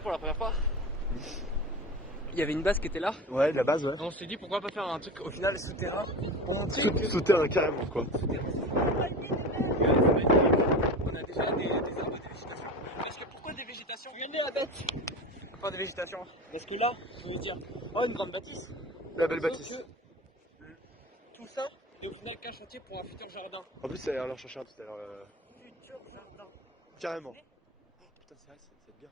monté pour la première fois, il y avait une base qui était là. Ouais, la base, ouais. Et on s'est dit pourquoi pas faire un truc au final souterrain pour montrer Souterrain, carrément, quoi. on a déjà des arbres de végétation. Parce que pourquoi des végétations? Regardez la bête. Pourquoi des végétations? Parce que là, je veux dire, oh une grande bâtisse. La belle Sauf bâtisse. que tout ça est au final qu'un chantier pour un futur jardin. En plus, ça a l'air leur chercher un tout à l'heure. Futur jardin. Carrément. Oh, putain, c'est vrai, c'est bien.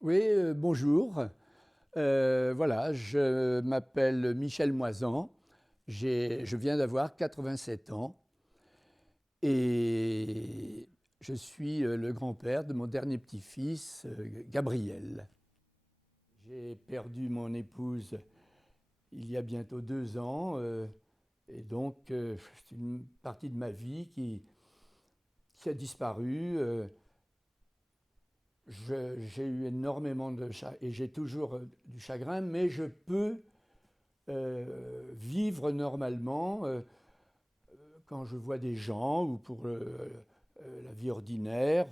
Oui, bonjour. Voilà, je m'appelle Michel Moisan. Je viens d'avoir 87 ans et je suis le grand-père de mon dernier petit-fils, Gabriel. J'ai perdu mon épouse il y a bientôt 2 ans et donc c'est une partie de ma vie qui a disparu. J'ai eu énormément de chagrin et j'ai toujours du chagrin, mais je peux vivre normalement quand je vois des gens ou pour la vie ordinaire.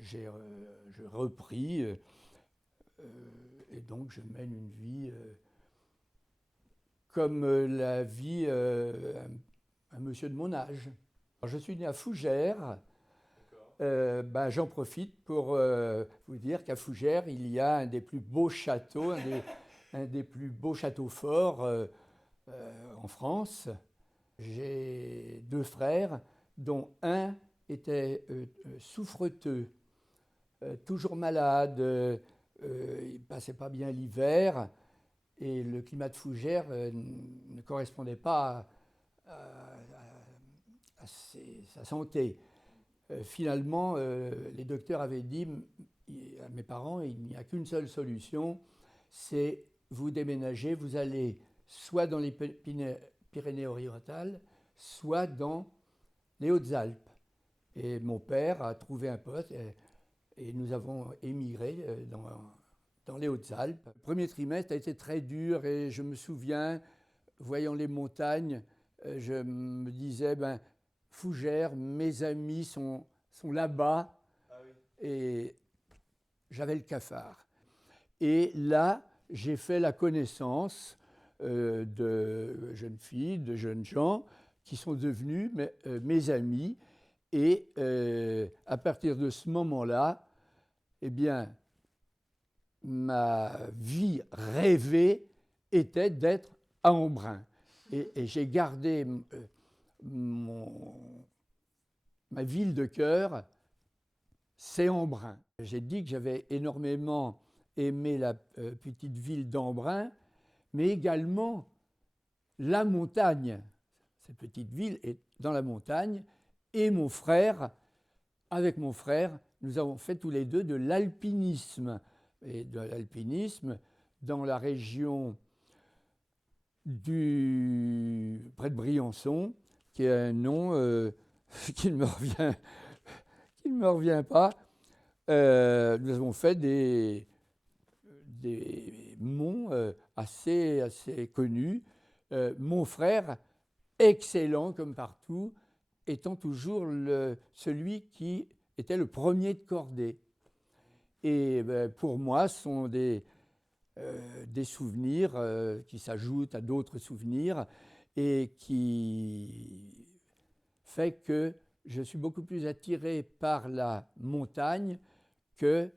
J'ai repris et donc je mène une vie comme la vie un monsieur de mon âge. Alors, je suis né à Fougères. J'en profite pour vous dire qu'à Fougères, il y a un des plus beaux châteaux, un des plus beaux châteaux forts en France. J'ai 2 frères, dont un était souffreteux, toujours malade, il ne passait pas bien l'hiver, et le climat de Fougères ne correspondait pas à sa santé. Finalement, les docteurs avaient dit à mes parents, il n'y a qu'une seule solution, c'est vous déménager, vous allez soit dans les Pyrénées-Orientales, soit dans les Hautes-Alpes. Et mon père a trouvé un poste et nous avons émigré dans les Hautes-Alpes. Le premier trimestre a été très dur et je me souviens, voyant les montagnes, je me disais, Fougères, mes amis sont là-bas. Ah oui. Et j'avais le cafard. Et là, j'ai fait la connaissance de jeunes filles, de jeunes gens qui sont devenus mes amis. Et à partir de ce moment-là, eh bien, ma vie rêvée était d'être à Embrun. Et j'ai gardé ma ville de cœur, c'est Embrun. J'ai dit que j'avais énormément aimé la petite ville d'Embrun, mais également la montagne. Cette petite ville est dans la montagne. Et avec mon frère, nous avons fait tous les deux de l'alpinisme. Et de l'alpinisme dans la région près de Briançon, qui est un nom qui ne me revient pas. Nous avons fait des monts assez connus. Mon frère, excellent comme partout, étant toujours celui qui était le premier de cordée. Et pour moi, ce sont des souvenirs qui s'ajoutent à d'autres souvenirs et qui fait que je suis beaucoup plus attiré par la montagne que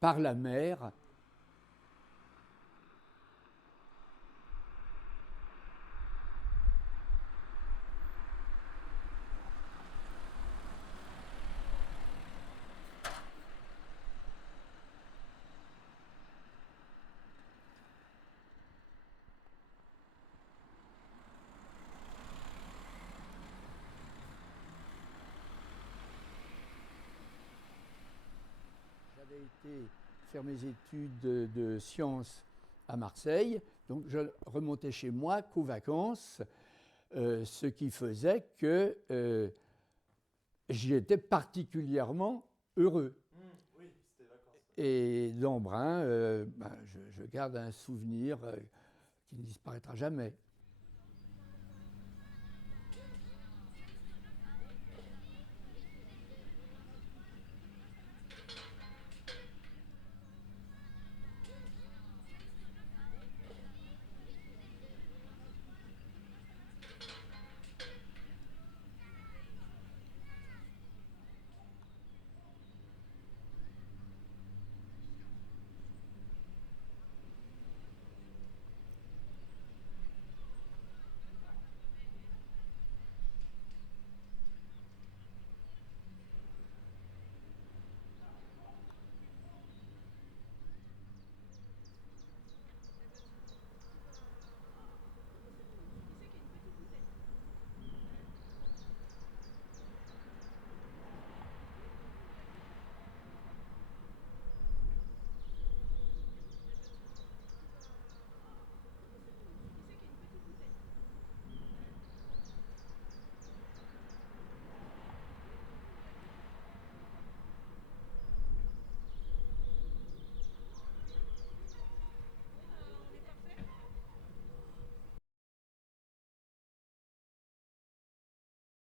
par la mer. J'avais été faire mes études de sciences à Marseille, donc je remontais chez moi qu'aux vacances, ce qui faisait que j'y étais particulièrement heureux. Oui, c'était vacances. Et d'Embrun, je garde un souvenir qui ne disparaîtra jamais.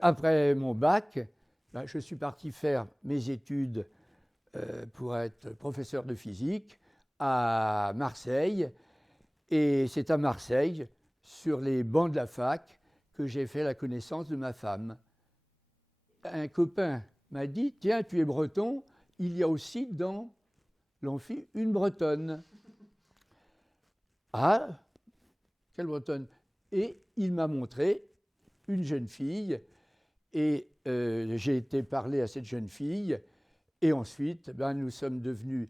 Après mon bac, je suis parti faire mes études pour être professeur de physique à Marseille. Et c'est à Marseille, sur les bancs de la fac, que j'ai fait la connaissance de ma femme. Un copain m'a dit « Tiens, tu es breton, il y a aussi dans l'amphi une bretonne. » Ah, quelle bretonne? Et il m'a montré une jeune fille. Et j'ai été parler à cette jeune fille, et ensuite, nous sommes devenus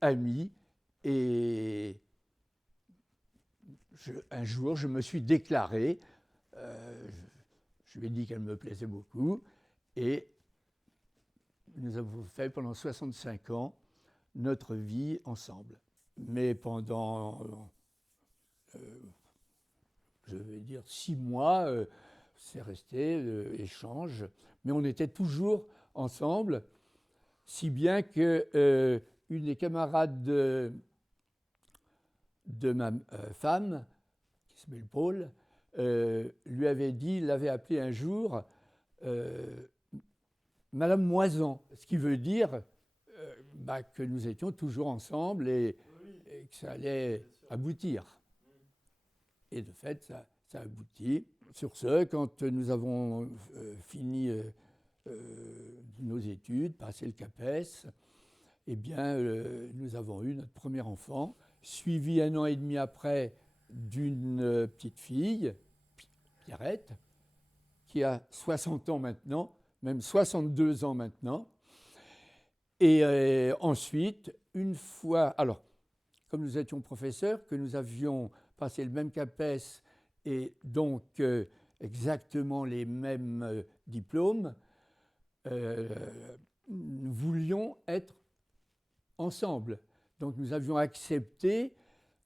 amis, et un jour, je me suis déclaré, je lui ai dit qu'elle me plaisait beaucoup, et nous avons fait pendant 65 ans notre vie ensemble. Mais pendant, je vais dire, 6 mois, c'est resté échange, mais on était toujours ensemble, si bien que une des camarades de ma femme, qui s'appelle Paul, lui avait dit, l'avait appelé un jour Madame Moisan, ce qui veut dire que nous étions toujours ensemble et que ça allait aboutir. Et de fait, ça aboutit. Sur ce, quand nous avons fini nos études, passé le CAPES, eh bien, nous avons eu notre premier enfant, suivi 1 an et demi après d'une petite fille, Pierrette, qui a 60 ans maintenant, même 62 ans maintenant. Et ensuite, une fois, alors, comme nous étions professeurs, que nous avions passé le même CAPES et donc exactement les mêmes diplômes, nous voulions être ensemble. Donc nous avions accepté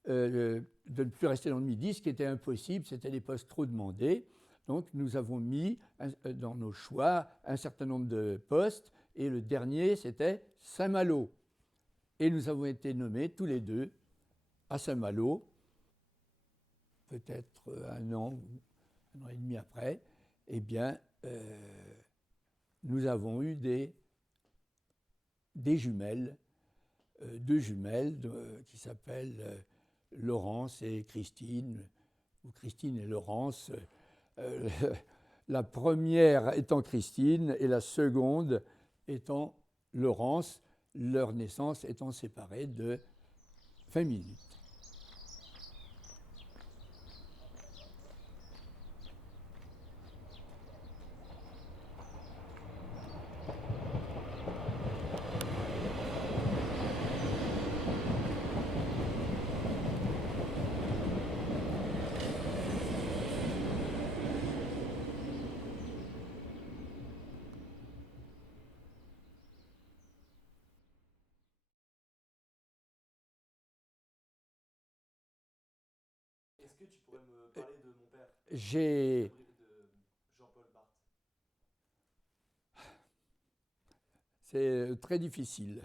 de ne plus rester dans le Midi, ce qui était impossible, c'était des postes trop demandés. Donc nous avons mis dans nos choix un certain nombre de postes, et le dernier, c'était Saint-Malo. Et nous avons été nommés tous les deux à Saint-Malo, peut-être 1 an et demi après. Eh bien, nous avons eu des jumelles, deux jumelles qui s'appellent Laurence et Christine, ou Christine et Laurence. La première étant Christine et la seconde étant Laurence, leur naissance étant séparée de 20 minutes. Est-ce que tu pourrais me parler de mon père, J'ai de Jean-Paul Barthes? C'est très difficile.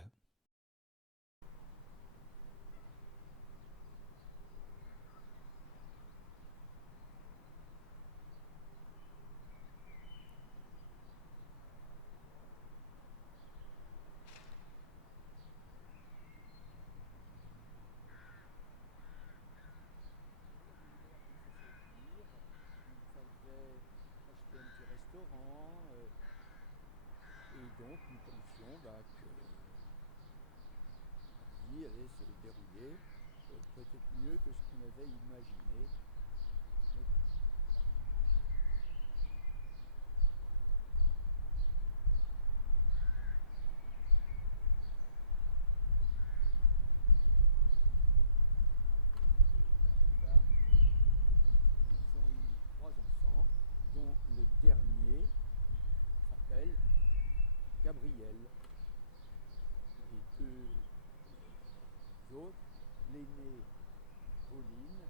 Acheter un petit restaurant, et donc nous pensions que la vie allait se dérouler peut-être mieux que ce qu'on avait imaginé. Mais ils ont eu 3 enfants, dont le dernier s'appelle Gabriel. Les deux autres, l'aînée Pauline